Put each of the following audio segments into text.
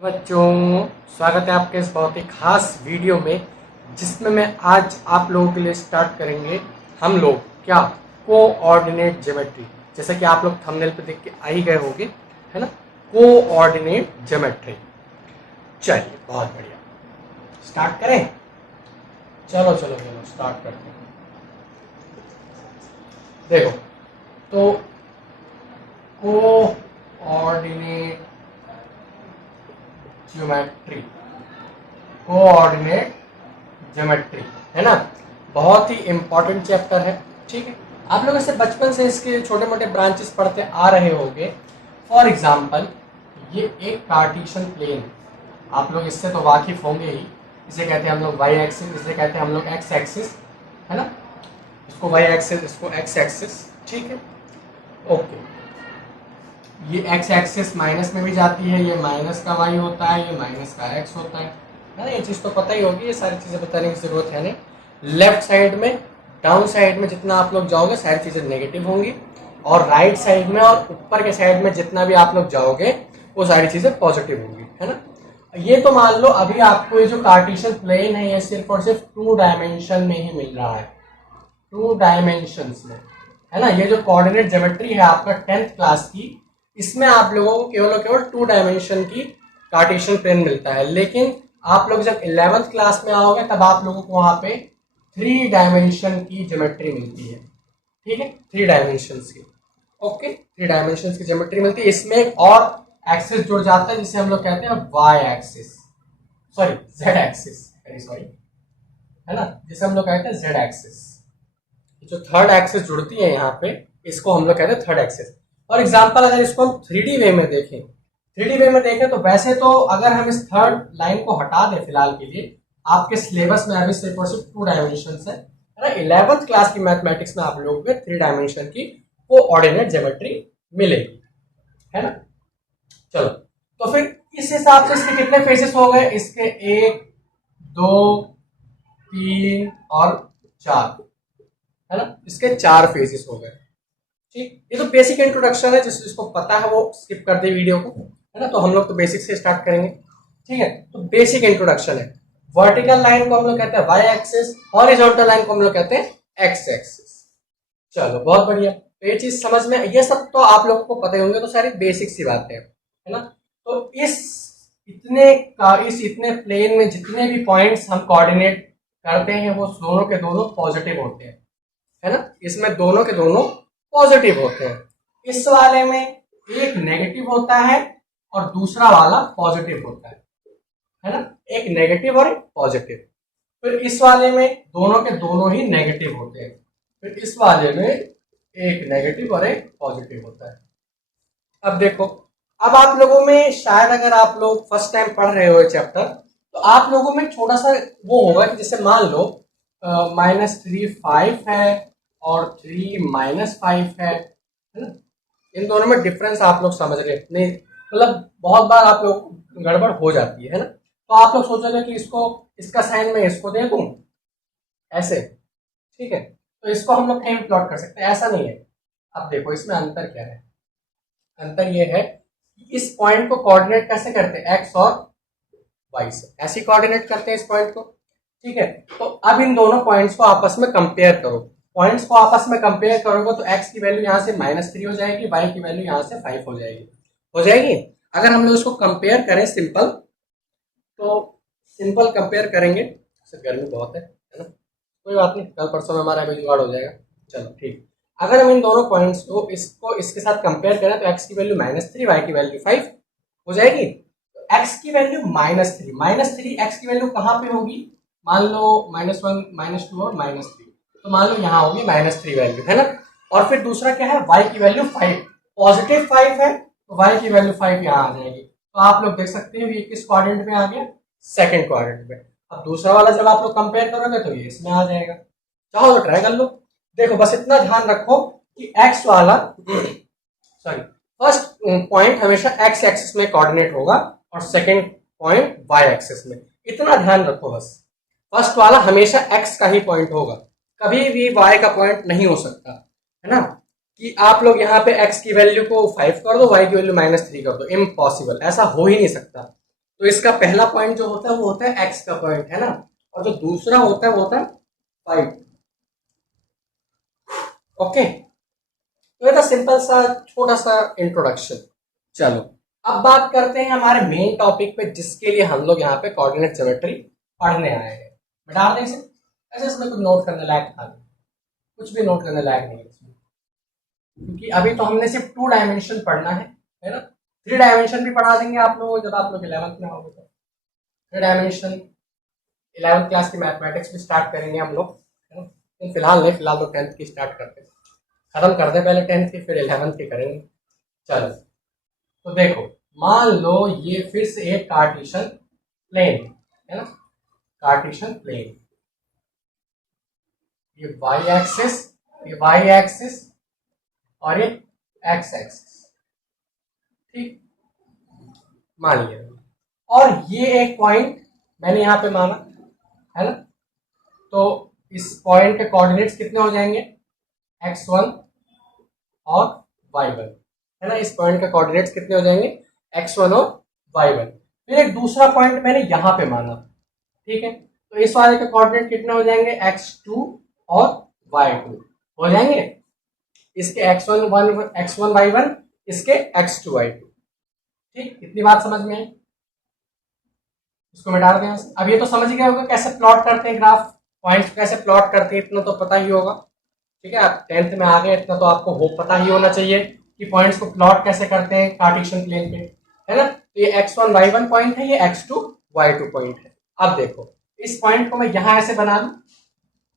बच्चों, स्वागत है आपके इस बहुत ही खास वीडियो में जिसमें मैं आज आप लोगों के लिए स्टार्ट करेंगे हम लोग क्या कोऑर्डिनेट ज्योमेट्री। जैसा कि आप लोग थंबनेल पे देख के आ ही गए होंगे, है ना। Coordinate geometry. चलिए बहुत बढ़िया, स्टार्ट करें। चलो चलो चलो स्टार्ट करते हैं। देखो तो कोऑर्डिनेट ज्योमेट्री, कोऑर्डिनेट ज्योमेट्री, है ना। बहुत ही इंपॉर्टेंट चैप्टर है, ठीक है। आप लोग इसे बचपन से इसके छोटे मोटे ब्रांचेस पढ़ते आ रहे होंगे। फॉर एग्जाम्पल, ये एक कार्टेशियन प्लेन, आप लोग इससे तो वाकिफ होंगे ही। इसे कहते हैं हम लोग वाई एक्सिस, इसे कहते हैं हम लोग एक्स एक्सिस, है ना। इसको वाई एक्सिस, इसको एक्स एक्सिस, ठीक है। ओके, ये एक्स एक्सिस माइनस में भी जाती है, ये माइनस का वाई होता है, ये माइनस का एक्स होता है ना। ये चीज़ तो पता ही होगी, ये सारी चीज़ें बताने की ज़रूरत है नहीं। लेफ्ट साइड में, डाउन साइड में जितना आप लोग जाओगे सारी चीज़ें नेगेटिव होंगी, और राइट साइड में और ऊपर के साइड में जितना भी आप लोग जाओगे वो सारी चीज़ें पॉजिटिव होंगी, है ना। ये तो मान लो अभी आपको ये जो कार्टेशियन प्लेन है ये सिर्फ और सिर्फ 2 डायमेंशन में ही मिल रहा है, 2 डायमेंशंस में, है ना। ये जो कोऑर्डिनेट ज्योमेट्री है आपका 10th क्लास की, इसमें आप लोगों को केवल और केवल 2 डायमेंशन की कार्टेशियन प्लेन मिलता है। लेकिन आप लोग जब 11th क्लास में आओगे तब आप लोगों को वहां पे 3 डायमेंशन की ज्योमेट्री मिलती है, ठीक है। 3 डायमेंशन की, ओके, 3 डायमेंशन की ज्योमेट्री मिलती है। इसमें एक और एक्सिस जुड़ जाता है जिसे हम लोग कहते हैं Y axis, sorry Z axis, sorry, है ना, जिसे हम लोग कहते हैं जेड एक्सिस। जो थर्ड एक्सिस जुड़ती है यहाँ पे, इसको हम लोग कहते हैं थर्ड एक्सिस। और एग्जांपल अगर इसको हम 3D वे में देखें, 3D वे में देखें तो वैसे तो अगर हम इस थर्ड लाइन को हटा दें फिलहाल के लिए, आपके सिलेबस में अभी सिर्फ और सिर्फ 2 डायमेंशन है ना। 11th क्लास की मैथमेटिक्स में आप लोगों को 3 डायमेंशन की कोऑर्डिनेट ज्योमेट्री मिलेगी, है ना। चलो, तो फिर इस हिसाब से इसके कितने फेजेस हो गए? इसके 1 2 3 और 4, है ना। इसके 4 फेजेस हो गए, ठीक। ये तो बेसिक इंट्रोडक्शन है, जिसको पता है वो स्किप कर दे वीडियो को, है ना। तो हम लोग तो बेसिक से स्टार्ट करेंगे, ठीक है। तो बेसिक इंट्रोडक्शन है, वर्टिकल लाइन को हम लोग कहते हैं वाई एक्सिस, हॉरिजॉन्टल लाइन को हम लोग कहते हैं एक्स एक्सिस। चलो बहुत बढ़िया, तो ये चीज समझ में, ये सब तो आप लोगों को पता ही होंगे, तो सारी बेसिक सी बातें है ना। तो इस इतने प्लेन में जितने भी पॉइंट्स हम कोऑर्डिनेट करते हैं वो दोनों के दोनों पॉजिटिव होते हैं, है ना। इसमें दोनों के दोनों पॉजिटिव होते हैं। इस वाले में एक नेगेटिव होता है और दूसरा वाला पॉजिटिव होता है ना। एक नेगेटिव और एक पॉजिटिव। फिर इस वाले में दोनों के दोनों ही नेगेटिव होते हैं। फिर इस वाले में एक नेगेटिव और एक पॉजिटिव होता है। अब देखो, अब आप लोगों में शायद अगर आप लोग फर्स्ट टाइम पढ़ रहे हो चैप्टर, तो आप लोगों में छोटा सा वो होगा कि जैसे मान लो -3 5 है और 3 -5 है ना। इन दोनों में डिफरेंस आप लोग समझ रहे नहीं, मतलब बहुत बार आप लोग गड़बड़ हो जाती है ना। तो आप लोग सोचोगे कि इसको, इसका साइन मैं इसको दे दूं ऐसे, ठीक है, तो इसको हम लोग कहीं प्लॉट कर सकते हैं, ऐसा नहीं है। अब देखो इसमें अंतर क्या है, अंतर ये है कि इस पॉइंट को कोऑर्डिनेट कैसे करते हैं, एक्स और वाई से, ऐसे कोऑर्डिनेट करते हैं इस पॉइंट को, ठीक है। तो अब इन दोनों पॉइंट्स को आपस में कंपेयर करो, पॉइंट्स को आपस में कंपेयर करोगे तो x की वैल्यू यहाँ से -3 हो जाएगी, y की वैल्यू यहाँ से 5 हो जाएगी। अगर हम लोग इसको कंपेयर करें सिंपल, तो सिंपल कंपेयर करेंगे, गर्मी बहुत है ना, कोई बात नहीं, कल परसों में हमारा अभी जुगाड़ हो जाएगा। चलो ठीक, अगर हम इन दोनों पॉइंट्स को इसको इसके साथ कंपेयर करें तो x की वैल्यू -3, y की वैल्यू 5 हो जाएगी। तो x की वैल्यू -3 x की वैल्यू कहाँ पे होगी? मान लो -1 -2 और -3, तो मान लो यहाँ होगी -3 वैल्यू, है ना। और फिर दूसरा क्या है, y की वैल्यू 5, पॉजिटिव 5 है तो y की वैल्यू 5 यहाँ आ जाएगी। तो आप लोग देख सकते हो ये किस क्वाड्रेंट में आ गया, सेकंड क्वाड्रेंट में। अब दूसरा वाला जब आप लोग कंपेयर करोगे तो ये इसमें आ जाएगा। चाहो तो ट्राई कर लो। देखो बस इतना ध्यान रखो कि x वाला सॉरी फर्स्ट पॉइंट हमेशा x एक्सिस में कोऑर्डिनेट होगा और सेकंड पॉइंट y एक्सिस में, इतना ध्यान रखो बस। फर्स्ट वाला हमेशा x का ही पॉइंट होगा, कभी भी y का पॉइंट नहीं हो सकता, है ना। कि आप लोग यहाँ पे x की वैल्यू को 5 कर दो, y की वैल्यू -3 कर दो, इम्पॉसिबल, ऐसा हो ही नहीं सकता। तो इसका पहला पॉइंट जो होता है वो होता है एक्स का पॉइंट, है ना, और जो दूसरा होता है वो होता है 5। ओके, तो ये था सिंपल सा छोटा सा इंट्रोडक्शन। चलो अब बात करते हैं हमारे मेन टॉपिक पे, जिसके लिए हम लोग यहाँ पे कोऑर्डिनेट ज्योमेट्री पढ़ने आए हैं। बता दें इसे, ऐसे इसमें कुछ नोट करने लायक था नहीं, कुछ भी नोट करने लायक नहीं है इसमें, क्योंकि अभी तो हमने सिर्फ 2 डायमेंशन पढ़ना है ना। 3 डायमेंशन भी पढ़ा देंगे आप लोगों को जब आप लोग 11th में होंगे तो। 3 डायमेंशन 11th क्लास की मैथमेटिक्स भी स्टार्ट करेंगे हम लोग, है ना। फिलहाल नहीं, फिलहाल तो 10th की स्टार्ट करते हैं, खत्म करते पहले 10th की, फिर 11th की करेंगे। चलो तो देखो, मान लो ये फिर से एक कार्टेशियन प्लेन है ना, कार्टेशियन प्लेन, ये वाई एक्सिस और ये एक्स एक्सिस, ठीक, मान लिया। और ये एक पॉइंट मैंने यहां पे माना, है ना। तो इस पॉइंट के कोऑर्डिनेट्स कितने हो जाएंगे, x1 और y1, है ना। इस पॉइंट के कोऑर्डिनेट्स कितने हो जाएंगे, x1 और y1। फिर एक दूसरा पॉइंट मैंने यहां पे माना, ठीक है। तो इस वाले के कोऑर्डिनेट कितने हो जाएंगे, x2 और y2 हो जाएंगे। इसके x1 y1, इसके x2 y2, ठीक। इतनी बात समझ में आई, इसको मिटा दें। अब ये तो समझ गए होगा कैसे प्लॉट करते हैं ग्राफ, पॉइंट्स कैसे प्लॉट करते हैं, इतना तो पता ही होगा, ठीक है। आप 10th में आ गए, इतना तो आपको हो पता ही होना चाहिए कि पॉइंट्स को प्लॉट कैसे करते हैं कार्टेशियन प्लेन पे, है ना। तो ये x1 y1 पॉइंट है, ये x2 y2 पॉइंट है। अब देखो इस पॉइंट को मैं यहां ऐसे बना लूं,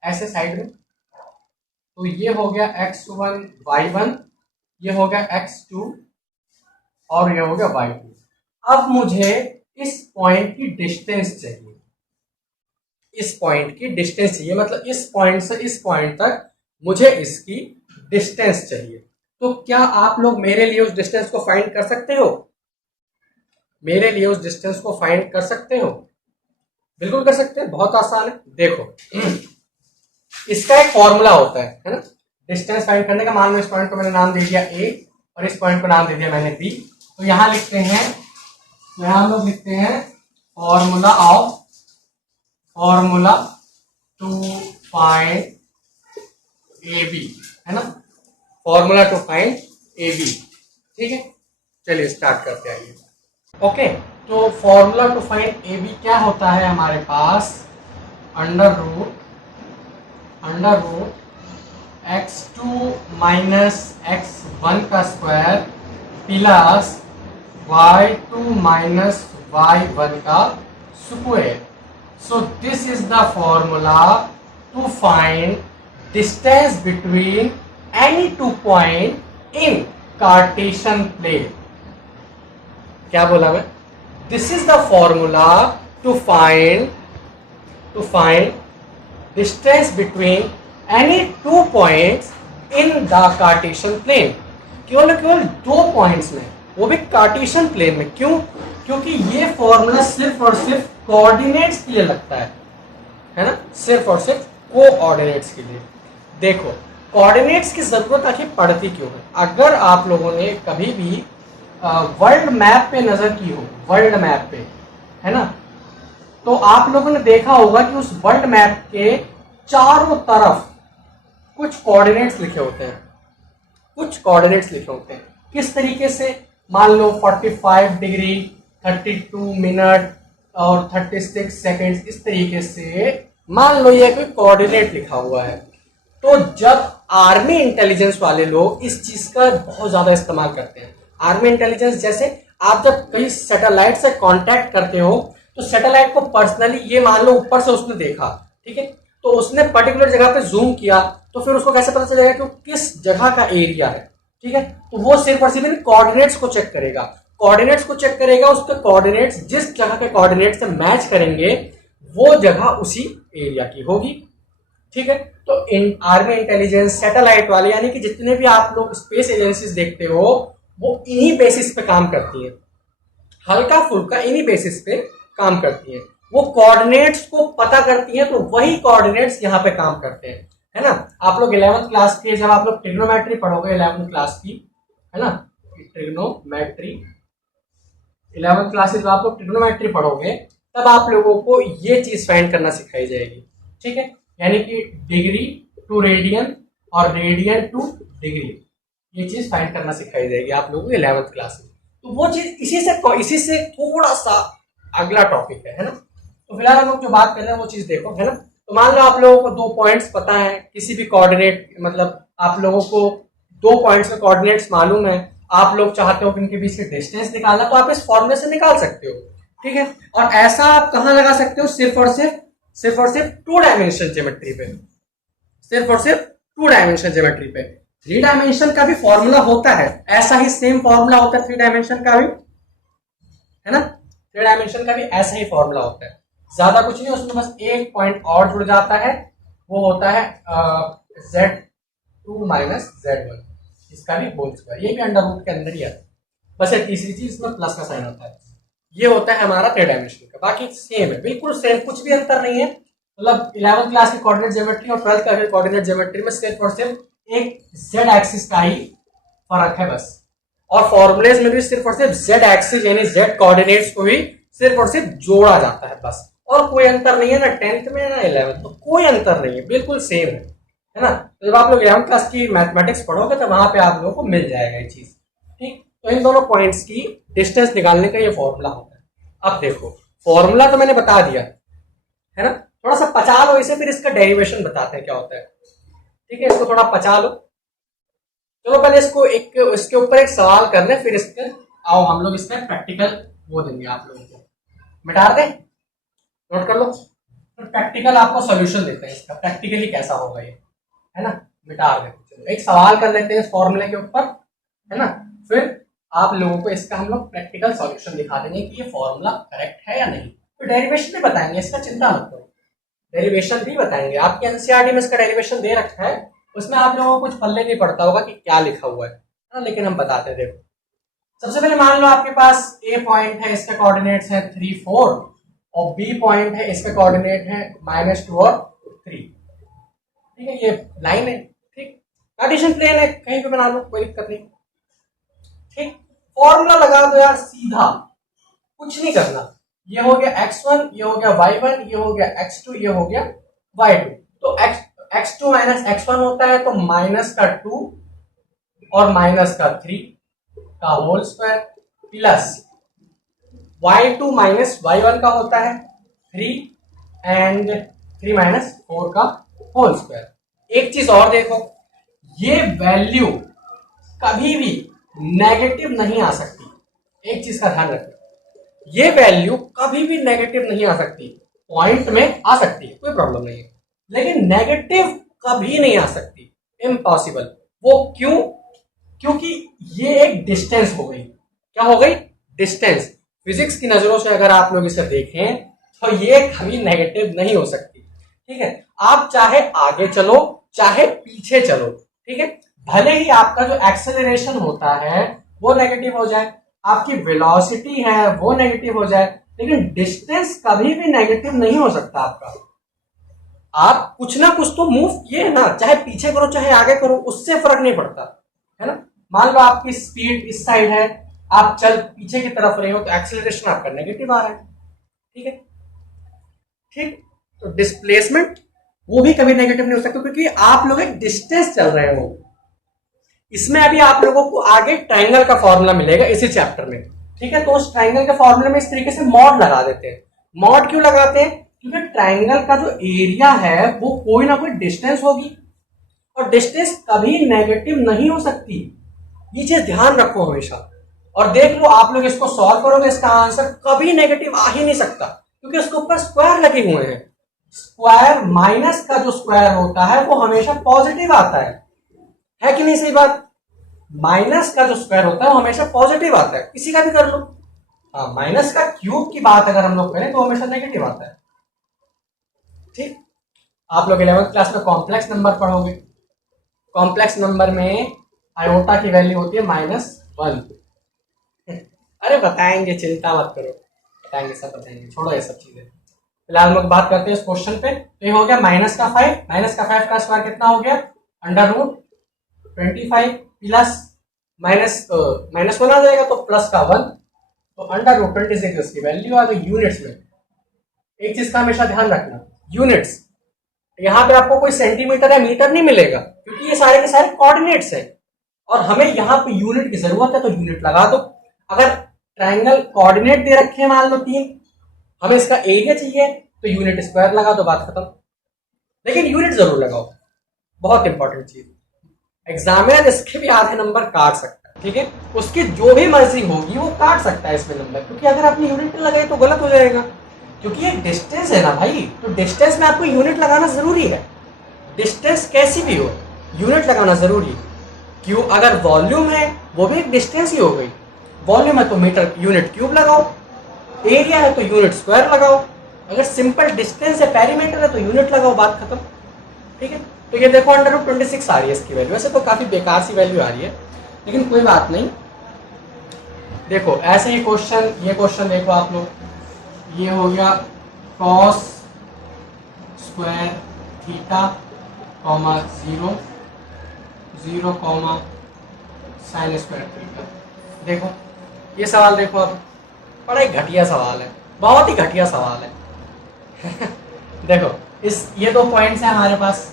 ऐसे साइड में, तो ये हो गया x1 y1, ये हो गया x2 और ये हो गया y2। अब मुझे इस पॉइंट की डिस्टेंस चाहिए, इस पॉइंट की डिस्टेंस चाहिए, मतलब इस पॉइंट से इस पॉइंट तक मुझे इसकी डिस्टेंस चाहिए। तो क्या आप लोग मेरे लिए उस डिस्टेंस को फाइंड कर सकते हो, मेरे लिए उस डिस्टेंस को फाइंड कर सकते हो? बिल्कुल कर सकते हैं, बहुत आसान है। देखो इसका एक फॉर्मूला होता है ना, डिस्टेंस फाइंड करने का। मान लो इस पॉइंट को मैंने नाम दे दिया ए और इस पॉइंट को नाम दे दिया मैंने बी, तो यहां लिखते हैं, तो यहां हम लोग लिखते हैं formula to find A B, है ना, formula to find A B, ठीक है। चलिए स्टार्ट करते हैं। ओके, तो formula to find A B क्या होता है हमारे पास, under root x2 minus x1 का square plus y2 minus y1 का square. So this is the formula to find distance between any 2 point in Cartesian plane. क्या बोला मैं? This is the formula to find distance between any 2 points in the Cartesian plane. केवल 2 points में, वो भी Cartesian plane में। क्यों? क्योंकि ये फॉर्मूला सिर्फ और सिर्फ कोऑर्डिनेट्स के लिए लगता है ना, सिर्फ और सिर्फ कोऑर्डिनेट्स के लिए। देखो कोऑर्डिनेट्स की जरूरत आखिर पड़ती क्यों है? अगर आप लोगों ने कभी भी वर्ल्ड मैप पे नजर की हो, वर्ल्ड मैप पे, है ना, तो आप लोगों ने देखा होगा कि उस वर्ल्ड मैप के चारों तरफ कुछ कोऑर्डिनेट्स लिखे होते हैं, कुछ कोऑर्डिनेट्स लिखे होते हैं। किस तरीके से? मान लो 45 डिग्री, 32 मिनट और 36 सेकेंड, इस तरीके से मान लो ये कोई कोऑर्डिनेट लिखा हुआ है। तो जब आर्मी इंटेलिजेंस वाले लोग इस चीज का बहुत ज्यादा इस्तेमाल करते हैं, आर्मी इंटेलिजेंस, जैसे आप जब कहीं सैटेलाइट से कांटेक्ट करते हो तो सैटेलाइट को पर्सनली, ये मान लो ऊपर से उसने देखा, ठीक है, तो उसने पर्टिकुलर जगह पे जूम किया, तो फिर उसको कैसे पता चलेगा कि किस जगह का एरिया है, ठीक है। तो वो सिर्फ और सिर्फ कोऑर्डिनेट्स को चेक करेगा, कोऑर्डिनेट्स को चेक करेगा, उसके कोऑर्डिनेट्स जिस जगह के कोऑर्डिनेट से मैच करेंगे वो जगह उसी एरिया की होगी, ठीक है। तो आर्मी इंटेलिजेंस, सैटेलाइट वाले, यानी कि जितने भी आप लोग स्पेस एजेंसीज देखते हो, वो इन्हीं बेसिस पे काम करती है, हल्का फुल्का इन्हीं बेसिस पे काम करती है। वो कोऑर्डिनेट्स को पता करती है, तो वही कोऑर्डिनेट्स यहाँ पे काम करते हैं, है ना। आप लोग 11th क्लास के, जब आप लोग ट्रिग्नोमेट्री पढ़ोगे 11th क्लास की, है ना, ट्रिग्नोमेट्री, 11th क्लासेस में आप लोग ट्रिग्नोमेट्री पढ़ोगे तब आप लोगों को ये चीज फाइंड करना सिखाई जाएगी, ठीक है। यानी कि डिग्री टू रेडियन और रेडियन टू डिग्री, ये चीज फाइंड करना सिखाई जाएगी आप लोगों को 11th क्लास में। तो वो चीज इसी से थोड़ा सा अगला टॉपिक है ना। तो फिलहाल हम लोग जो बात कर रहे हैं वो चीज देखो, है ना। तो मान लो आप लोगों को 2 पॉइंट्स पता है, किसी भी कोऑर्डिनेट, मतलब आप लोगों को 2 पॉइंट्स के कोऑर्डिनेट्स मालूम है, आप लोग चाहते हो कि इनके बीच की डिस्टेंस निकालना, तो आप इस फॉर्मूले से निकाल सकते हो, ठीक है। और ऐसा आप कहां लगा सकते हो, सिर्फ और सिर्फ 2 डायमेंशन ज्योमेट्री पे, सिर्फ और सिर्फ 2 डायमेंशन ज्योमेट्री पे। 3 डायमेंशन का भी फॉर्मूला होता है, ऐसा ही सेम फॉर्मूला होता है 3 डायमेंशन का भी, है ना। 3 डायमेंशन का भी ऐसा ही फॉर्मूला होता है, ज्यादा कुछ नहीं, उसमें बस एक पॉइंट और जुड़ जाता है, वो होता है Z2 माइनस Z1, इसका भी होल स्क्वायर, ये भी अंडर रूट के अंदर ही आता है, बस एक तीसरी चीज इसमें प्लस का साइन होता है। ये होता है हमारा 3 डायमेंशन का, बाकी सेम है, बिल्कुल सेम, कुछ भी अंतर नहीं है। मतलब 11th क्लास की कोऑर्डिनेट ज्योमेट्री और 12th क्लास की कोऑर्डिनेट ज्योमेट्री में सिर्फ और सिर्फ एक z एक्सिस का ही फर्क है बस, और फॉर्मूलेज में भी सिर्फ और सिर्फ z एक्सिस यानी z कोऑर्डिनेट्स को ही सिर्फ और सिर्फ जोड़ा जाता है बस, और कोई अंतर नहीं है ना 10th में ना 11th, तो कोई अंतर नहीं है, बिल्कुल सेम है ना। तो जब आप लोग 11th क्लास की मैथमेटिक्स पढ़ोगे तो वहां पे आप लोगों को मिल जाएगा ये चीज, ठीक। तो इन दोनों पॉइंट्स की डिस्टेंस निकालने का ये फॉर्मूला होता है। अब देखो फॉर्मूला तो मैंने बता दिया, है ना, थोड़ा सा पचा लो इसे, फिर इसका डेरिवेशन बताते हैं क्या होता है, ठीक है। इसको थोड़ा पचा लो, चलो पहले इसके ऊपर एक सवाल कर ले, फिर इसके आओ हम लोग इसका प्रैक्टिकल वो देंगे आप लोगों को, मिटा दे, नोट कर लो, तो प्रैक्टिकल आपको सॉल्यूशन देते हैं इसका, प्रैक्टिकली कैसा होगा ये, है ना, मिटा दे। चलो एक सवाल कर लेते हैं इस फॉर्मूले के ऊपर, है ना, फिर आप लोगों को इसका हम लोग प्रैक्टिकल सॉल्यूशन दिखा देंगे कि ये फॉर्मूला करेक्ट है या नहीं। तो डेरिवेशन भी बताएंगे, इसका चिंता मत करो, डेरिवेशन भी बताएंगे, आपके एनसीईआरटी में इसका डेरिवेशन दे रखा है, उसमें आप लोगों को कुछ पल्ले नहीं पड़ता होगा कि क्या लिखा हुआ है ना, लेकिन हम बताते हैं। देखो सबसे पहले मान लो आपके पास ए पॉइंट है, इसके कोऑर्डिनेट्स है 3 4, और बी पॉइंट है, इसका कोऑर्डिनेट है -2 और 3, ठीक है, ये लाइन है, ठीक, कार्टेशियन प्लेन है, कहीं पे बना लो कोई दिक्कत नहीं, ठीक। फॉर्मूला लगा दो यार सीधा, कुछ नहीं करना, ये हो गया x1, ये हो गया y1, ये हो गया x2, ये हो गया y2, तो x2 माइनस x1 होता है, तो माइनस का 2 और माइनस का 3 का whole square, plus y2 minus y1 का होता है 3 एंड 3 माइनस 4 का होल स्क्वायर। एक चीज और देखो, ये वैल्यू कभी भी नेगेटिव नहीं आ सकती, एक चीज का ध्यान रखना, ये वैल्यू कभी भी नेगेटिव नहीं आ सकती, पॉइंट में आ सकती है कोई प्रॉब्लम नहीं है, लेकिन नेगेटिव कभी नहीं आ सकती, इम्पॉसिबल। वो क्यों? क्योंकि ये एक डिस्टेंस हो गई, क्या हो गई? डिस्टेंस। फिजिक्स की नजरों से अगर आप लोग इसे देखें तो ये कभी नेगेटिव नहीं हो सकती, ठीक है। आप चाहे आगे चलो चाहे पीछे चलो, ठीक है, भले ही आपका जो एक्सेलरेशन होता है वो नेगेटिव हो जाए, आपकी वेलोसिटी है वो नेगेटिव हो जाए, लेकिन डिस्टेंस कभी भी नेगेटिव नहीं हो सकता आपका। आप कुछ ना कुछ तो मूव किए ना, चाहे पीछे करो चाहे आगे करो, उससे फर्क नहीं पड़ता, है ना। मान लो आपकी स्पीड इस साइड है, आप चल पीछे की तरफ रहे हो, तो एक्सेलरेशन आपका नेगेटिव आ रहा है, ठीक है, ठीक। तो डिस्प्लेसमेंट वो भी कभी नेगेटिव नहीं हो सकता, क्योंकि आप लोग एक डिस्टेंस चल रहे हो। इसमें अभी आप लोगों को आगे ट्राइंगल का फॉर्मूला मिलेगा इसी चैप्टर में, ठीक है। तो उस ट्राइंगल के फॉर्मूले में इस तरीके से मॉड लगा देते हैं। मॉड क्यों लगाते हैं? क्योंकि ट्राइंगल का जो एरिया है वो कोई ना कोई डिस्टेंस होगी, और डिस्टेंस कभी नेगेटिव नहीं हो सकती, ये चीज ध्यान रखो हमेशा। और देख लो आप लोग इसको सॉल्व करोगे, इसका आंसर कभी नेगेटिव आ ही नहीं सकता, क्योंकि उसके ऊपर स्क्वायर लगे हुए हैं। स्क्वायर माइनस का जो स्क्वायर होता है वो हमेशा पॉजिटिव आता है कि नहीं? सही बात। माइनस का जो स्क्वायर होता है वो हमेशा पॉजिटिव आता है, किसी का भी कर लो। हाँ, माइनस का क्यूब की बात अगर हम लोग करें तो हमेशा नेगेटिव आता है, ठीक। आप लोग 11th क्लास में कॉम्प्लेक्स नंबर पढ़ोगे, कॉम्प्लेक्स नंबर में आयोटा की वैल्यू होती है -1। अरे बताएंगे, चिंता मत करो, बताएंगे, सब बताएंगे, छोड़ो ये सब चीजें। फिलहाल हम लोग बात करते हैं इस क्वेश्चन पे। तो ये हो गया -5, -5 का स्क्वायर कितना हो गया? √25 प्लस -1 आ जाएगा, तो प्लस का 1, तो अंडर रूट 26 इसकी वैल्यू आ गई यूनिट्स में। एक चीज का हमेशा ध्यान रखना, यूनिट्स, यहाँ पे आपको कोई सेंटीमीटर या मीटर नहीं मिलेगा क्योंकि ये सारे के सारे कोऑर्डिनेट्स है और हमें यहाँ पे यूनिट की जरूरत है तो यूनिट लगा दो। अगर ट्रायंगल कोऑर्डिनेट दे रखे हैं मान लो 3, हमें इसका एरिया चाहिए तो यूनिट स्क्वायर लगा दो, बात खत्म। लेकिन यूनिट जरूर लगाओ, बहुत इंपॉर्टेंट चीज। एग्जामिनर इसके भी आधे नंबर काट सकता है, ठीक है, उसकी जो भी मर्जी होगी वो काट सकता है इसमें नंबर, क्योंकि अगर आपने यूनिट लगाई तो गलत हो जाएगा, क्योंकि ये डिस्टेंस है ना भाई, तो डिस्टेंस में आपको यूनिट लगाना जरूरी है। डिस्टेंस कैसी भी हो यूनिट लगाना जरूरी है। क्यों? अगर वॉल्यूम है वो भी एक डिस्टेंस ही हो गई, वॉल्यूम है तो मीटर यूनिट क्यूब लगाओ, एरिया है तो यूनिट स्क्वायर लगाओ, अगर सिंपल डिस्टेंस है पेरीमीटर है तो यूनिट लगाओ, बात खत्म, ठीक है। तो ये देखो अंडर रूट 26 आ रही है इसकी वैल्यू, वैसे तो काफी बेकार सी वैल्यू आ रही है लेकिन कोई बात नहीं। देखो ऐसे ही क्वेश्चन, ये क्वेश्चन देखो आप लोग, ये हो गया cos square theta comma 0 0 comma sine square theta. देखो ये सवाल देखो, अब बड़ा ही घटिया सवाल है, बहुत ही घटिया सवाल है देखो ये 2 पॉइंट्स हैं हमारे पास,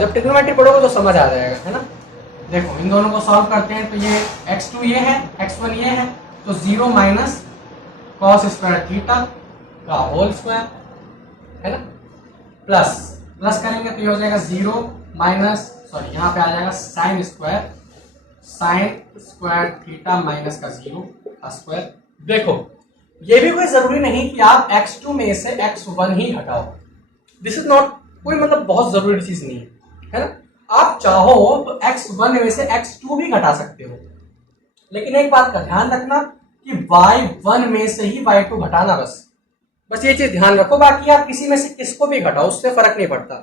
जब ट्रिग्नोमेट्री पढ़ोगे तो समझ आ जाएगा, है ना। देखो इन दोनों को सॉल्व करते हैं तो ये x2 ये है, x1 ये है, तो 0 माइनस कॉस स्क्वायर थीटा का होल स्क्वायर, है ना, प्लस करेंगे तो ये हो जाएगा 0 माइनस, सॉरी यहाँ पे आ जाएगा साइन स्क्वायर थीटा माइनस का 0 का स्क्वायर। देखो ये भी कोई जरूरी नहीं कि आप x2 में से x1 ही घटाओ, दिस इज नॉट कोई मतलब बहुत जरूरी चीज नहीं है ना। आप चाहो तो x1 में से x2 भी घटा सकते हो, लेकिन एक बात का ध्यान रखना कि y1 में से ही y2 घटाना, बस ये चीज ध्यान रखो। बाकी आप किसी में से किसको भी घटाओ उससे फर्क नहीं पड़ता,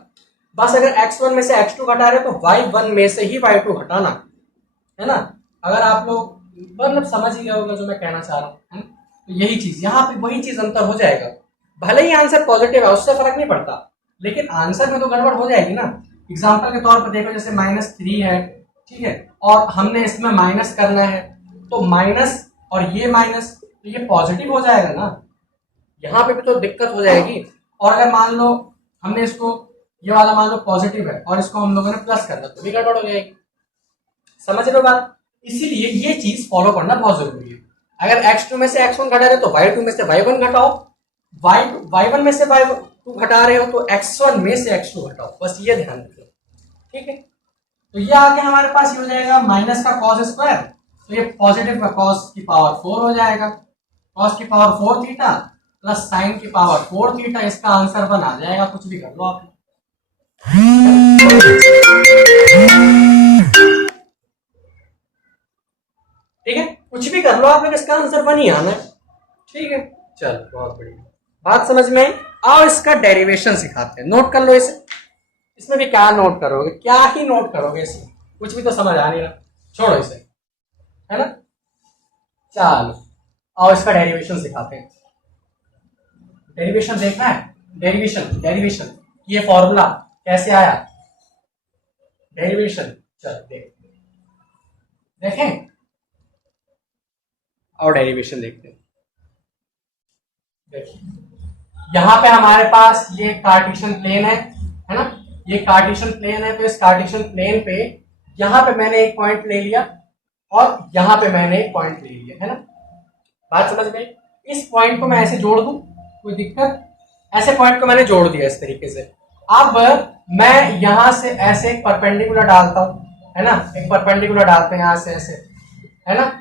बस अगर x1 में से x2 घटा रहे हो तो y1 में से ही y2 घटाना, है ना। अगर आप लोग मतलब समझ ही गए होगा जो मैं कहना चाह रहा हूँ, है ना, तो यही चीज यहाँ पे वही चीज अंतर हो जाएगा। भले ही आंसर पॉजिटिव है उससे फर्क नहीं पड़ता, लेकिन आंसर में तो गड़बड़ हो जाएगी ना। एग्जाम्पल के तौर पर देखो जैसे -3 है, ठीक है, और हमने इसमें माइनस करना है, तो माइनस और ये माइनस, तो ये पॉजिटिव हो जाएगा ना, यहाँ पे भी तो दिक्कत हो जाएगी। और अगर मान लो हमने इसको, ये वाला मान लो पॉजिटिव है और इसको हम लोगों ने प्लस कर दिया तो भी गड़बड़ हो जाएगी, समझ रहे हो बात। इसीलिए ये चीज फॉलो करना बहुत जरूरी है। अगर x2 में से x1 घटा रहे हो तो y2 में से y1 घटाओ, y1 में से y2 घटा रहे हो तो x1 में से x2 घटाओ, बस ये ध्यान रखो, ठीक है। तो ये आगे हमारे पास हो जाएगा माइनस का कॉस स्क्वायर, तो ये पॉजिटिव का कॉस की पावर 4 हो जाएगा, कॉस की पावर 4 थीटा प्लस साइन की पावर 4 थीटा, इसका आंसर 1 आ जाएगा, कुछ भी कर लो आप, ठीक है, कुछ भी कर लो आप, इसका आंसर 1 ही आना है, ठीक है। चलो बहुत बढ़िया, बात समझ में आई। आओ इसका डेरिवेशन सिखाते हैं, नोट कर लो इसे। इसमें भी क्या नोट करोगे, क्या ही नोट करोगे इसमें, कुछ भी तो समझ आ नहीं रहा, छोड़ो इसे, है ना। चलो आओ इसका डेरिवेशन सिखाते हैं। डेरिवेशन देखना है, डेरिवेशन ये फॉर्मूला कैसे आया, डेरिवेशन, चलो देखें और डेरिवेशन देखते हैं। देखिए यहाँ पे हमारे पास ये कार्टेशियन प्लेन है ना, ये कार्टेशियन प्लेन है, तो इस कार्टेशियन प्लेन पे यहाँ पे मैंने एक पॉइंट ले लिया और यहाँ पे मैंने एक पॉइंट ले लिया, है ना, बात समझ गई। इस पॉइंट को मैं ऐसे जोड़ दूं, कोई दिक्कत, ऐसे पॉइंट को मैंने जोड़ दिया इस तरीके से। अब मैं यहां से ऐसे एक परपेंडिकुलर डालता हूं, है ना, एक परपेंडिकुलर डालते हैं यहां से ऐसे, है ना,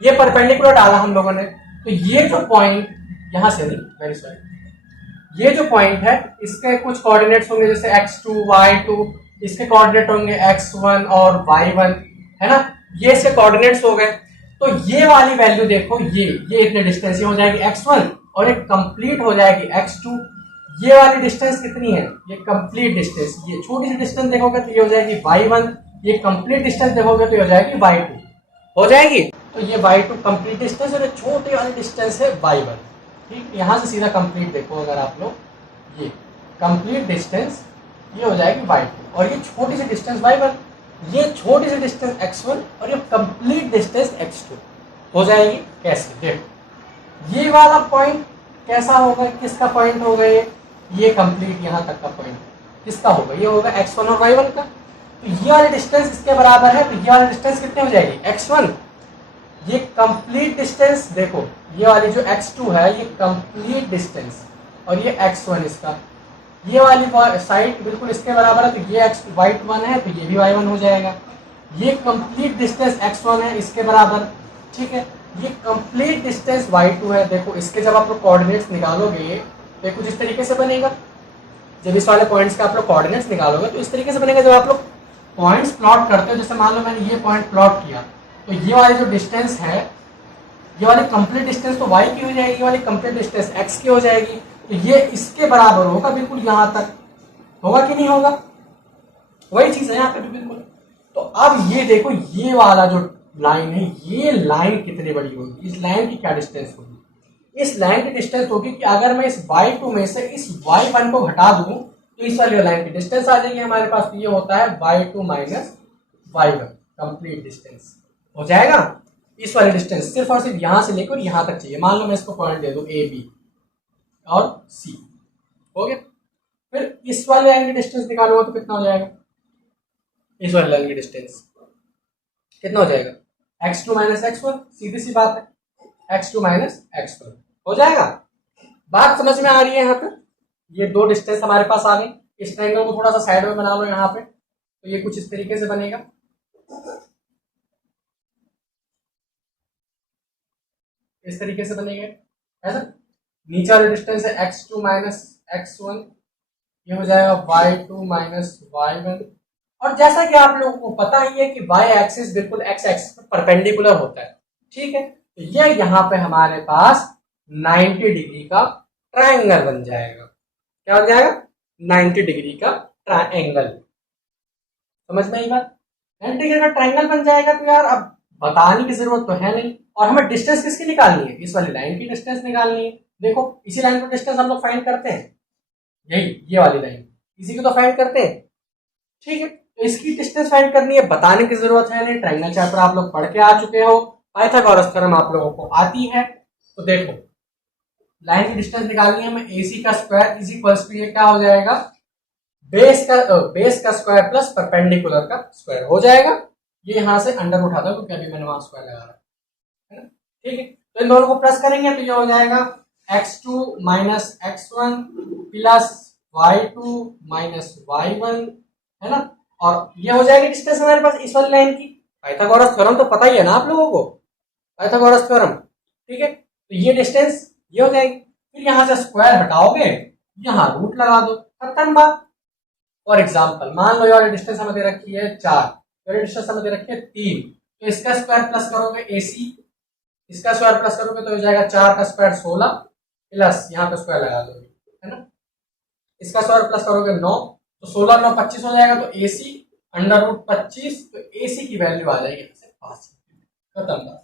ये परपेंडिकुलर डाला हम लोगों ने, तो ये जो पॉइंट यहां से नहीं, वेरी सॉरी, ये जो पॉइंट है इसके कुछ कोऑर्डिनेट्स होंगे जैसे x2 y2, इसके कोऑर्डिनेट होंगे x1 और y1, है ना, ये इसके कोऑर्डिनेट्स हो गए। तो ये वाली वैल्यू देखो, ये इतने डिस्टेंस हो जाएगी x1 और एक कंप्लीट हो जाएगी x2। ये वाली डिस्टेंस कितनी है, ये कंप्लीट डिस्टेंस, ये छोटी सी डिस्टेंस देखोगे तो ये हो जाएगी y1, ये कंप्लीट डिस्टेंस देखोगे तो ये हो जाएगी y2, हो जाएगी। तो ये y2 कंप्लीट डिस्टेंस और छोटी वाली डिस्टेंस है y1, ठीक। यहाँ से सीधा कंप्लीट देखो अगर आप लोग, ये कंप्लीट डिस्टेंस ये हो जाएगी y2 और ये छोटी सी डिस्टेंस y1, ये छोटी सी डिस्टेंस x1 और ये कंप्लीट डिस्टेंस x2। हो जाएगी। कैसे? देखो ये वाला पॉइंट कैसा होगा, किसका पॉइंट होगा ये कंप्लीट यहाँ तक का पॉइंट किसका होगा, ये होगा x1 और y1 का। तो ये वाली डिस्टेंस इसके बराबर है, तो ये वाली डिस्टेंस कितनी हो जाएगी, x1। ये कंप्लीट डिस्टेंस देखो, ये वाली जो x2 है ये कंप्लीट डिस्टेंस, और ये x1 इसका, ये वाली साइड बिल्कुल इसके बराबर है, तो ये y1 है तो ये भी y1 हो जाएगा। ये कंप्लीट डिस्टेंस x1 है इसके बराबर, ठीक है। ये कंप्लीट डिस्टेंस y2 है। देखो इसके जब आप लोग कोऑर्डिनेट्स निकालोगे तो कुछ इस तरीके से बनेगा। जब इस वाले पॉइंट्स का आप लोग कोऑर्डिनेट्स निकालोगे तो इस तरीके से बनेगा। जब आप लोग पॉइंट्स प्लॉट करते हो, जैसे मान लो मैंने ये पॉइंट प्लॉट किया, तो ये वाली जो डिस्टेंस है, ये वाली कंप्लीट डिस्टेंस तो y की हो जाएगी, ये वाली कंप्लीट डिस्टेंस x की हो जाएगी। तो ये इसके बराबर होगा बिल्कुल, यहां तक होगा कि नहीं होगा, वही चीज है यहाँ पे भी बिल्कुल। तो अब ये देखो ये वाला जो लाइन है, ये लाइन कितनी बड़ी होगी, इस लाइन की क्या डिस्टेंस होगी, इस लाइन की डिस्टेंस होगी कि अगर मैं इस y2 में से इस y1 को घटा दूं तो इस वाली लाइन की डिस्टेंस आ जाएगी हमारे पास। तो ये होता है y2 minus y1 complete distance हो जाएगा। इस वाली डिस्टेंस सिर्फ और सिर्फ यहां से लेकर यहां तक चाहिए। मान लो मैं इसको पॉइंट दे दूं a b और c, हो गया। फिर इस वाली लाइन की डिस्टेंस निकालूंगा तो कितना हो जाएगा, इस वाली लाइन की डिस्टेंस कितना हो जाएगा, x2 माइनस x1, सीधी सी बात है, x2 माइनस x1 हो जाएगा। बात समझ में आ रही है यहाँ पे, ये दो डिस्टेंस हमारे पास आ गई। इस ट्रायंगल को थोड़ा सा साइड में बना लो यहाँ पे, तो ये कुछ इस तरीके से बनेगा। इस तरीके से बनेगा ऐसा। नीचे वाली डिस्टेंस है x2 माइनस x1, ये हो जाएगा y2 माइनस y1। और जैसा कि आप लोगों को पता ही है कि y एक्सिस बिल्कुल x एक्सिस पर परपेंडिकुलर होता है, ठीक है। तो ये यहाँ पे हमारे पास 90 डिग्री का ट्रायंगल बन जाएगा। क्या बन जाएगा, 90 डिग्री का ट्रायंगल। समझ में आई बात, 90 डिग्री का ट्रायंगल बन जाएगा। तो यार अब बताने की जरूरत तो है नहीं, और हमें डिस्टेंस किसकी निकालनी है, इस वाली लाइन की डिस्टेंस निकालनी है। देखो इसी लाइन को डिस्टेंस हम लोग फाइंड करते हैं, यही ये वाली लाइन, इसी को तो फाइंड करते हैं, ठीक है। तो इसकी डिस्टेंस फाइंड करनी है, बताने की जरूरत है नहीं। ट्रायंगल चैप्टर आप लोग पढ़ के आ चुके हो, पाइथागोरस थ्योरम आप लोगों को आती है। तो देखो लाइन की डिस्टेंस निकालनी है हमें, AC का स्क्वायर इज इक्वल्स टू ये क्या हो जाएगा, बेस का स्क्वायर प्लस परपेंडिकुलर का स्क्वायर हो जाएगा। ये यहां से अंडर उठा दो क्योंकि अभी मैंने वहां स्क्वायर लगा रहा है ना, ठीक है। तो इन दोनों को प्लस करेंगे तो ये हो जाएगा x2 minus x1 plus y2 minus y1, है ना। और ये हो जाएगी डिस्टेंस हमारे पास इस वाली लाइन की। पाइथागोरस थ्योरम तो पता ही है ना आप लोगों को, पाइथागोरस थ्योरम, ठीक है। तो ये डिस्टेंस ये हो जाएगी। फिर यहां से स्क्वायर हटाओगे, यहां रूट लगा दो, खत्म बात। फॉर एग्जाम्पल मान लो ये डिस्टेंस हमें दे रखी है 4, ये डिस्टेंस हमें दे रखी है 3, तो इसका स्क्वायर प्लस करोगे AC, इसका स्क्वायर प्लस करोगे तो हो जाएगा 4 का स्क्वायर 16 प्लस यहाँ पे स्क्वायर लगा दोगे, है ना। इसका स्क्वायर प्लस करोगे 9, तो 16 9 25 हो जाएगा। तो AC अंडर रूट 25, तो AC की वैल्यू आ जाएगी यहाँ से 5, खत्म बात,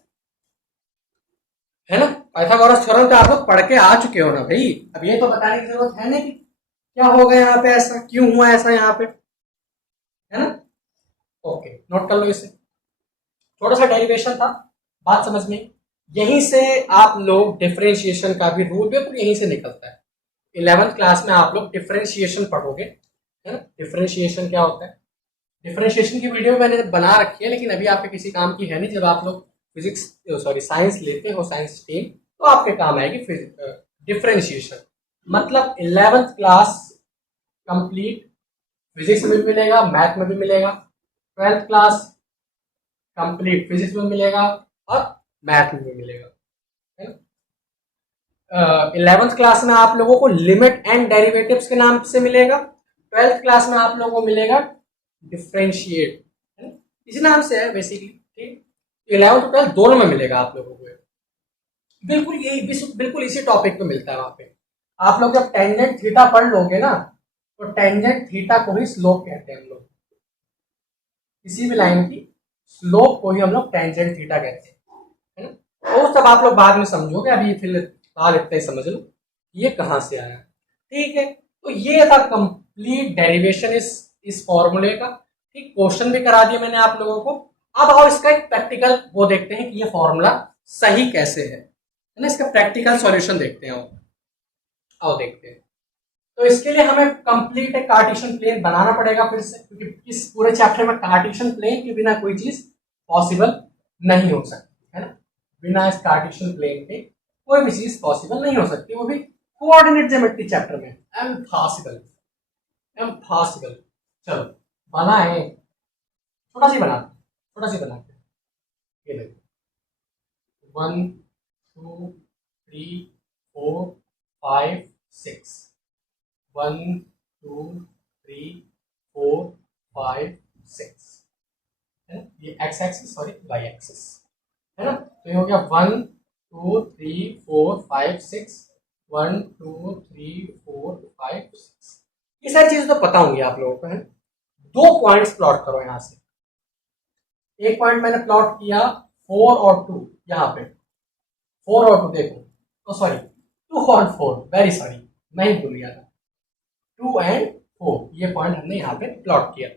है ना। पाइथागोरस थ्योरम तो आप लोग पढ़ के आ चुके हो ना भाई, अब ये तो बताने की जरूरत है नहीं कि क्या होगा यहाँ पे, ऐसा क्यों हुआ ऐसा यहाँ पे, है ना। ओके नोट कर लो इसे, थोड़ा सा डेरिवेशन था, बात समझ में। यहीं से आप लोग डिफरेंशिएशन का भी रूल बिल्कुल यहीं से निकलता है। 11th क्लास में आप लोग डिफरेंशिएशन पढ़ोगे, है ना। डिफरेंशिएशन क्या होता है, डिफरेंशिएशन की वीडियो मैंने बना रखी है, लेकिन अभी आपके किसी काम की है नहीं। जब आप लोग फिजिक्स साइंस लेते हो, साइंस स्ट्रीम, तो आपके काम आएगी डिफरेंशिएशन। मतलब 11th क्लास कंप्लीट फिजिक्स में भी मिलेगा, मैथ में भी मिलेगा। 12th क्लास कंप्लीट फिजिक्स में मिलेगा और मैथ में भी मिलेगा, है ना। 11th क्लास में आप लोगों को लिमिट एंड डेरिवेटिव्स के नाम से मिलेगा। 12th क्लास में आप लोगों को मिलेगा डिफरेंशिएट, है ना, इसी नाम से है बेसिकली, ठीक। 11th और 12th दोनों में मिलेगा आप लोगों को, बिल्कुल यही बिल्कुल इसी टॉपिक पे मिलता है। वहां पे आप लोग जब टेंजेंट थीटा पढ़ लोगे ना, तो टेंजेंट थीटा को ही स्लोप कहते हैं हम लोग, किसी भी लाइन की स्लोप को ही हम लोग टेंजेंट थीटा कहते हैं, है ना। तो सब आप लोग बाद में समझोगे, अभी फिलहाल इतना ही समझ लो ये कहां से आया, ठीक है। तो ये था कंप्लीट डेरिवेशन इस फॉर्मूले का, ठीक। क्वेश्चन भी करा दिया मैंने आप लोगों को। अब आओ इसका एक प्रैक्टिकल वो देखते हैं कि ये फॉर्मूला सही कैसे है ना, इसका प्रैक्टिकल सॉल्यूशन देखते हैं। आओ देखते हैं। तो इसके लिए हमें कंप्लीट एक कार्टेशियन प्लेन बनाना पड़ेगा फिर से, क्योंकि इस पूरे चैप्टर में कार्टेशियन प्लेन के बिना कोई चीज पॉसिबल नहीं हो सकती है ना। बिना इस कार्टेशियन प्लेन के कोई भी चीज पॉसिबल नहीं हो सकती, वो भी कोऑर्डिनेट ज्योमेट्री चैप्टर में। Impossible, impossible. चलो बनाए, छोटा सी बनाते, छोटा सी बनाते। ये देखो 1 2 3 4 5 6, 1 2 3 4 5 6 है ना। ये X axis, sorry Y axis है ना। तो ये हो गया 1 2 3 4 5 6, 1 2 3 4 5 6। ये सारी चीजें तो पता होंगी आप लोगों को है। दो पॉइंट्स प्लॉट करो यहां से। एक पॉइंट मैंने प्लॉट किया 4 और 2, यहाँ पे 4 और 2 देखो, तो सॉरी 2 और 4, वेरी सॉरी मैं ही भूल गया था। 2 एंड 4 ये पॉइंट हमने यहाँ पे प्लॉट किया।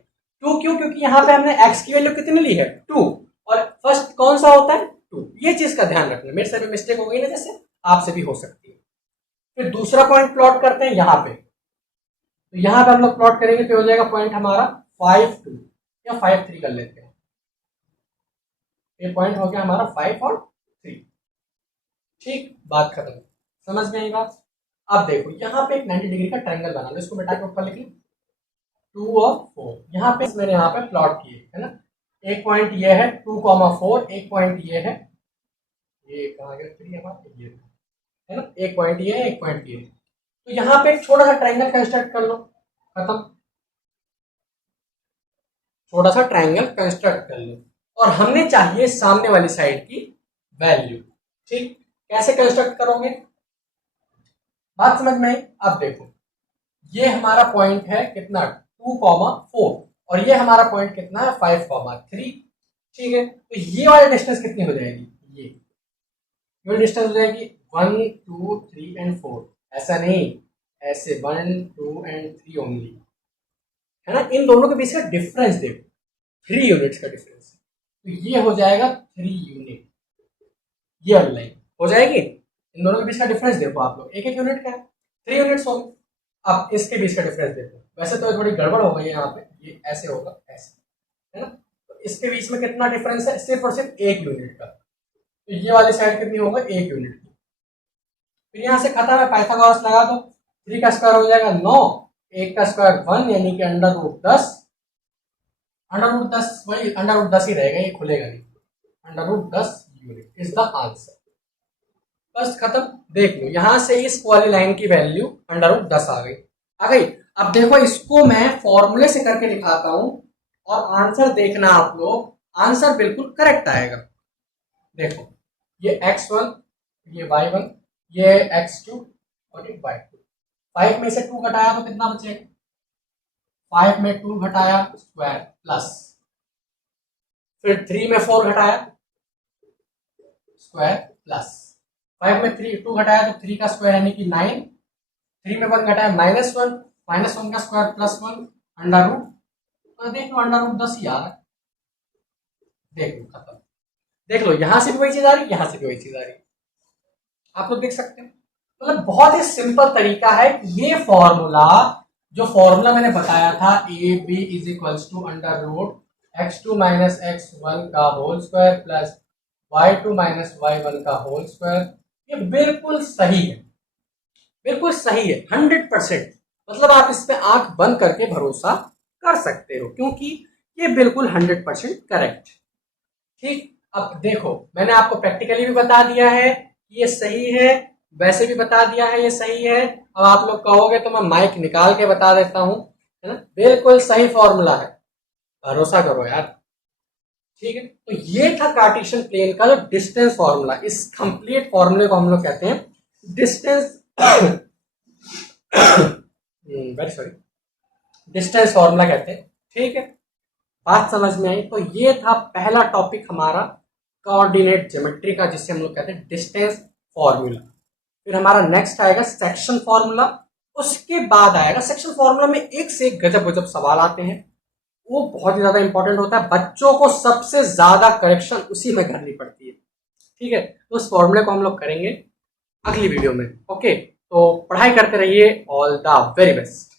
2 क्यों? क्योंकि यहाँ पे हमने x की वैल्यू कितनी ली है 2, और फर्स्ट कौन सा होता है 2। ये चीज का ध्यान रखना, मेरे से मिस्टेक हो गई ना, जैसे आपसे भी हो सकती है। फिर दूसरा पॉइंट प्लॉट करते हैं यहाँ पे। तो यहाँ पे हम लोग प्लॉट करेंगे तो हो जाएगा पॉइंट हमारा 5 2 या 5 3 कर लेते हैं। ये पॉइंट हो गया हमारा 5 और 3। ठीक, बात खत्म, समझ में आई बात। अब देखो यहाँ पे एक 90 डिग्री का ट्रायंगल बना लो, इसको मिटा के ऊपर लिख लो 2 और 4। यहाँ पे मैंने यहाँ पे प्लॉट किए है ना। एक पॉइंट ये है 2,4, एक पॉइंट ये है, ये कहाँ गया 3 हमारा, ये है ना। एक पॉइंट ये है, एक पॉइंट ये है। तो यहाँ पे एक छोटा सा ट्रायंगल कंस्ट्रक्ट कर लो, खत्म। छोटा सा ट्रायंगल कंस्ट्रक्ट कर लो, और हमने चाहिए सामने वाली साइड की वैल्यू। ठीक, कैसे कंस्ट्रक्ट करोगे, बात समझ में आई। अब देखो ये हमारा पॉइंट है कितना 2,4, और ये हमारा पॉइंट कितना है 5,3। ठीक है, तो ये वाली डिस्टेंस कितनी हो जाएगी, ये डिस्टेंस हो जाएगी 1 2 3 एंड 4। ऐसा नहीं, ऐसे 1 2 एंड 3 ओनली है ना। इन दोनों के बीच का डिफरेंस देखो, 3 यूनिट्स का डिफरेंस, तो ये हो जाएगा 3 यूनिट। ये वाली लाइन हो जाएगी। इन दोनों के बीच का डिफरेंस देखो आप लोग, एक एक यूनिट का है, 3 यूनिट्स होंगे। अब इसके बीच का डिफरेंस देखो, वैसे तो थोड़ी गड़बड़ हो गई है यहाँ पे, ये ऐसे होगा ऐसे है ना। तो इसके बीच में कितना डिफरेंस है, सिर्फ और सिर्फ 1 यूनिट का। तो ये वाली साइड कितनी होगा 1 यूनिट की। फिर यहाँ से खत्म है, पाइथागोरस लगा दो। 3 का स्क्वायर हो जाएगा 9, 1 का स्क्वायर 1, यानी कि √10। √10 वही √10 ही रहेगा, ये खुलेगा नहीं। √10 यूनिट इज द आंसर। बस खत्म। देख लो यहां से इस वाली लाइन की वैल्यू √10 आ गई, आ गई। अब देखो इसको मैं फॉर्मूले से करके दिखाता हूं, और आंसर देखना आप लोग, आंसर बिल्कुल करेक्ट आएगा। देखो ये x1, ये y1, ये x2 और ये y2। 5 में से 2 घटाया तो कितना बचेगा, 5 में 2 घटाया स्क्वायर प्लस, फिर 3 में 4 घटाया स्क्वायर प्लस, 5 में 2 घटाया तो 3 का स्क्वायर यानी कि 9, 3 में 1 घटाया -1, -1 का स्क्वायर +1 अंडर रूट। तो देख लो √10 ही आ रहा है। देख लो खत्म। देख लो यहां से भी वही चीज आ रही है, यहां से भी वही चीज आ रही है, आप लोग देख सकते हैं। मतलब बहुत ही सिंपल तरीका है। ये फॉर्मूला, जो फॉर्मूला मैंने बताया था A B is equals to √x2 - x1 का whole square plus y2 - y1 का होल स्क्वायर, ये बिल्कुल सही है, बिल्कुल सही है 100%। मतलब आप इस पे आंख बंद करके भरोसा कर सकते हो, क्योंकि ये बिल्कुल 100% करेक्ट। ठीक, अब देखो मैंने आपको प्रैक्टिकली भी बता दिया है ये सही है, वैसे भी बता दिया है ये सही है। अब आप लोग कहोगे तो मैं माइक निकाल के बता देता हूं, है ना। बिल्कुल सही फॉर्मूला है, भरोसा करो यार। ठीक है, तो ये था कार्टेशियन प्लेन का जो डिस्टेंस फॉर्मूला। इस कंप्लीट फॉर्मूले को हम लोग कहते हैं distance very sorry, distance formula कहते हैं। ठीक है, बात समझ में आई। तो ये था पहला टॉपिक हमारा कोऑर्डिनेट ज्योमेट्री का, जिससे हम लोग कहते हैं डिस्टेंस फॉर्मूला। फिर हमारा नेक्स्ट आएगा सेक्शन फॉर्मूला, उसके बाद आएगा सेक्शन फॉर्मूला में एक से एक गजब गजब सवाल आते हैं, वो बहुत ही ज्यादा इंपॉर्टेंट होता है, बच्चों को सबसे ज्यादा करेक्शन उसी में करनी पड़ती है। ठीक है, तो उस फॉर्मूले को हम लोग करेंगे अगली वीडियो में। ओके, तो पढ़ाई करते रहिए। All the very best.